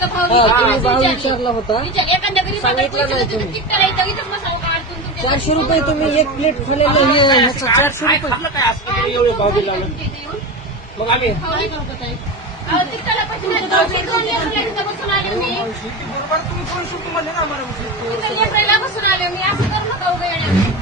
का भाव विचारली? होता. एखाद्या घरी सांगितलं नाही तुम्ही. चारशे रुपये तुम्ही एक प्लेट खाल्लेलं हे ह्याचं चारशे रुपये. खाल्लं काय असं तरी एवढे भाव दिला तुमच्या इथे येऊन. मग आम्ही. बरोबर तुम्ही म्हणले ना आम्हाला इथं लेकराला बसून आले मी. असं करू नका उगा येड्यावानी.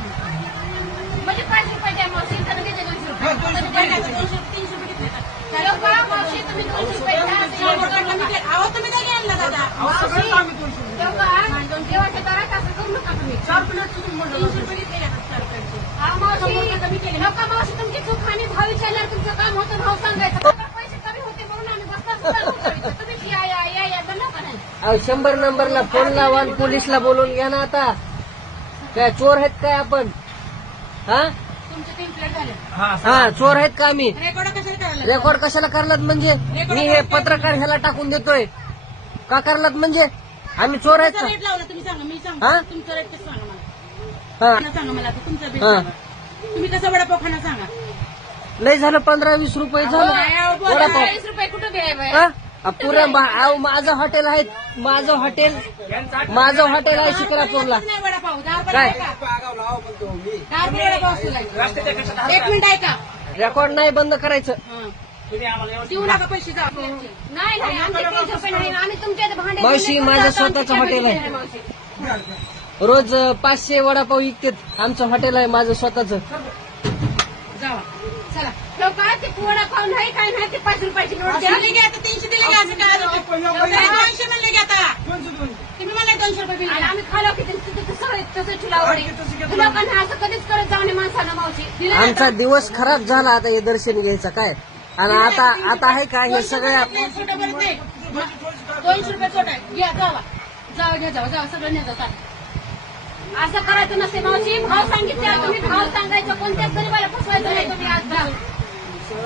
म्हणजे पाच रुपये द्या मावशी, इथं घेते दोनशे रुपये. दोनशे रुपये द्या, दोनशे, तीनशे रुपये घेतले का? चलो बा, मावशी, तुम्ही दोनशे रुपये द्या. अहो तुम्ही कधी आणला दादा सगळं आम्ही दोनशे रुपये. चलो बा, देवाच्या दारात असं करू नका तुम्ही. चार प्लेट तुम्ही म्हणलं तीनशे रुपये घेतले का चार प्लेटचे? मावशी, नका मावशी, तुमची चूक आम्ही भाव विचारल्यावर तुमचं काम होतं भाव सांगायचं. नका, पैसे कमी होते म्हणून आम्ही बसता सुद्धा नव्हतो इथं. तुम्ही या या या या तर नका नाही. अहो, शंभर नंबरला फोन लावा आणि पोलीसला बोलवून घ्या ना आता. काय चोर आहेत काय आपण? हा? तुमचे तीन प्लेट झाले. हा हा चोर आहेत का आम्ही? रेकॉर्ड कशाला करायला रेकॉर्ड कशाला करलात म्हणजे? मी हे पत्रकार ह्याला टाकून देतोय. का करलात म्हणजे? आम्ही चोर आहेत का? रेट लावला तुम्ही सांगा मी हा? सांगा तुमचा रेट कसं सांगा मला. हा. खाना सांगा मला आता तुमचा बिल हा. सांगा. तुम्ही कसं वडापाव खाना सांगा? लय झालं पंधरा वीस रुपये झालं. वडापाव. चाळीस रुपये कुठं हा? पुरं मा- माझं हॉटेल आहे माझं हॉटेल माझं हॉटेल आहे शिक्रापूरला नाही वडापाव दहा रुपये काय? दहा रुपये वडापाव असतो एक मिनिट ऐका. रेकॉर्ड नाही बंद करायचं. हा. तुम्ही आम्हाला एवढं देऊ नका पैसे जा नाही नाही आमचे तीनशे रुपये नाही. आम्ही तुमच्या इथे भांडे मावशी, माझं आमची स्वतःचं हॉटेल आहे. मावशी. रोज अ, पाचशे वडापाव विकतात. आमचं हॉटेल आहे माझं स्वतःच. जावा. चला. लोक ते पोळा खाऊन नाही काय नाही ते पाच रुपयाची नोट द्या. दिले की आता तीनशे दिले की असं काय? झालं? दोनशे म्हणले की आता. तुम्ही मला दोनशे रुपये बिल आणि द्या. आम्ही खालो की ते- ते- ते सगळे तसं ठुलावडी. लोकांना असं कधीच करत जाऊ नये माणसानं मावशी. दिलं ना आमचा दिवस खराब झाला आता हे दर्शन घ्यायचं काय? आणि आता आता आहे काय हे सगळ्या रुपये ते. दोनशे रुपये छोट आहे? घ्या जावा जावा घ्या जावा जावा सगळं न्या जावा असं करायचं नसते मावशी. भाव सांगितले तुम्ही भाव सांगायचं कोणत्याच गरीबाला फसवायचं नाही तुम्ही आज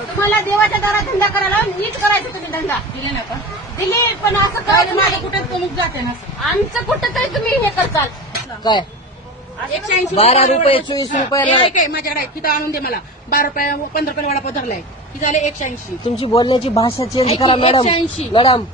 तुम्हाला देवाच्या दारात धंदा करायला नीट करायचं तुम्ही धंदा. दिले ना का दिले पण असं काय करायचं माझं नाही. कुठे कमुक जाते ना? आमचं कुठं तरी तुम्ही हे करताल काय? एकशे ऐंशी बारा रुपये. चोवीस ऐक, माझ्याकडे. तिथं आणून दे मला. बारा रुपये पंधरा रुपये वडापाव धरलाय. ती झाले एकशे ऐंशी तुमची बोलण्याची भाषा चेंज करा मॅडम 180. मॅडम